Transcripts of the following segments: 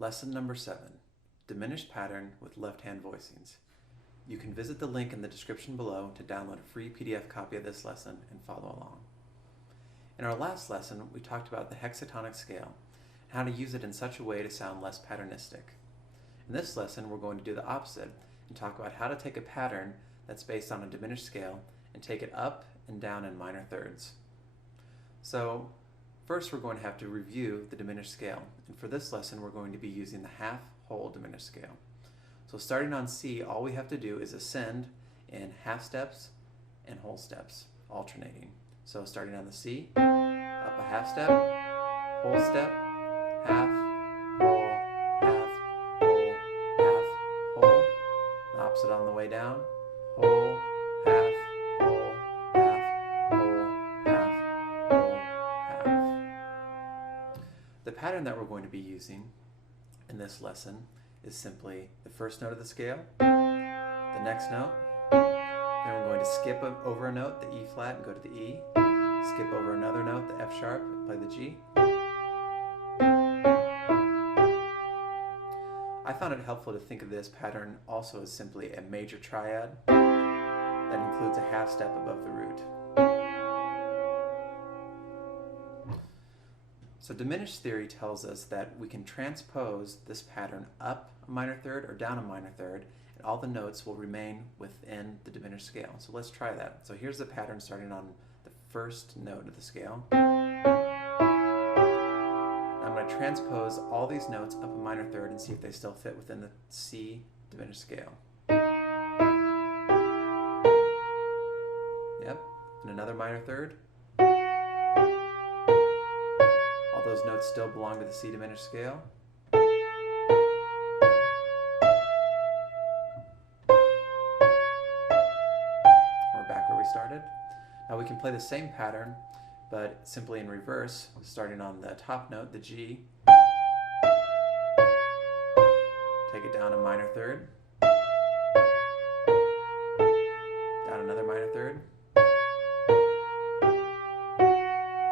Lesson number 7, Diminished Pattern with Left-Hand Voicings. You can visit the link in the description below to download a free PDF copy of this lesson and follow along. In our last lesson, we talked about the hexatonic scale and how to use it in such a way to sound less patternistic. In this lesson, we're going to do the opposite and talk about how to take a pattern that's based on a diminished scale and take it up and down in minor thirds. So, first we're going to have to review the diminished scale, and for this lesson we're going to be using the half-whole diminished scale. So starting on C, all we have to do is ascend in half steps and whole steps, alternating. So starting on the C, up a half step, whole step, half, whole, half, whole, half, whole. The opposite on the way down, whole, half, whole, half, whole, half, whole, half. The pattern that we're going to be using in this lesson is simply the first note of the scale, the next note, then we're going to skip over a note, the E flat, and go to the E, skip over another note, the F sharp, and play the G. I found it helpful to think of this pattern also as simply a major triad that includes a half step above the root. So diminished theory tells us that we can transpose this pattern up a minor third or down a minor third, and all the notes will remain within the diminished scale. So let's try that. So here's the pattern starting on the first note of the scale. I'm going to transpose all these notes up a minor third and see if they still fit within the C diminished scale. Yep, and another minor third. All those notes still belong to the C diminished scale. We're back where we started. Now we can play the same pattern, but simply in reverse, starting on the top note, the G. Take it down a minor third. Down another minor third.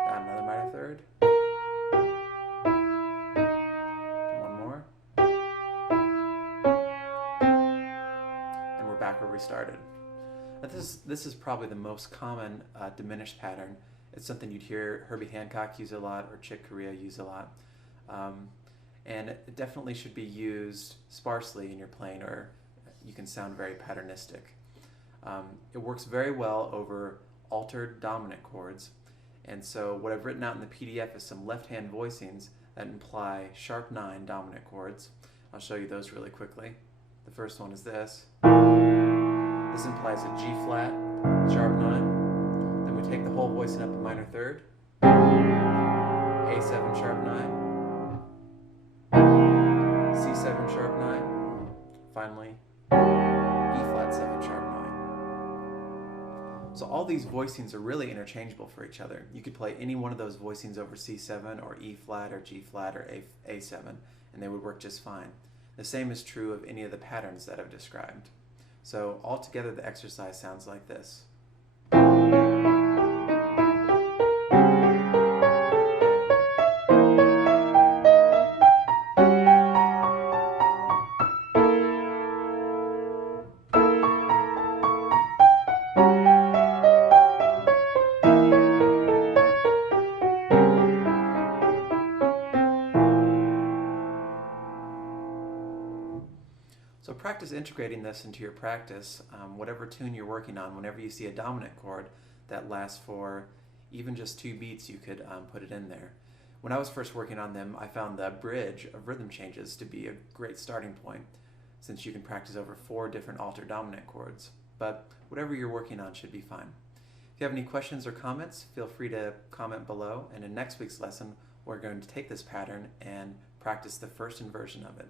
Down another minor third. Back where we started. This is probably the most common diminished pattern. It's something you'd hear Herbie Hancock use a lot or Chick Corea use a lot. And it definitely should be used sparsely in your playing, or you can sound very patternistic. It works very well over altered dominant chords, and so what I've written out in the PDF is some left-hand voicings that imply sharp 9 dominant chords. I'll show you those really quickly. The first one is this. This implies a G flat, sharp 9. Then we take the whole voicing up a minor third. A7 sharp 9. C7 sharp 9. Finally, E flat 7 sharp 9. So all these voicings are really interchangeable for each other. You could play any one of those voicings over C7 or E flat or G flat or A7, and they would work just fine. The same is true of any of the patterns that I've described. So altogether the exercise sounds like this. So practice integrating this into your practice, whatever tune you're working on. Whenever you see a dominant chord that lasts for even just 2 beats, you could put it in there. When I was first working on them, I found the bridge of rhythm changes to be a great starting point, since you can practice over 4 different altered dominant chords. But whatever you're working on should be fine. If you have any questions or comments, feel free to comment below, and in next week's lesson, we're going to take this pattern and practice the first inversion of it.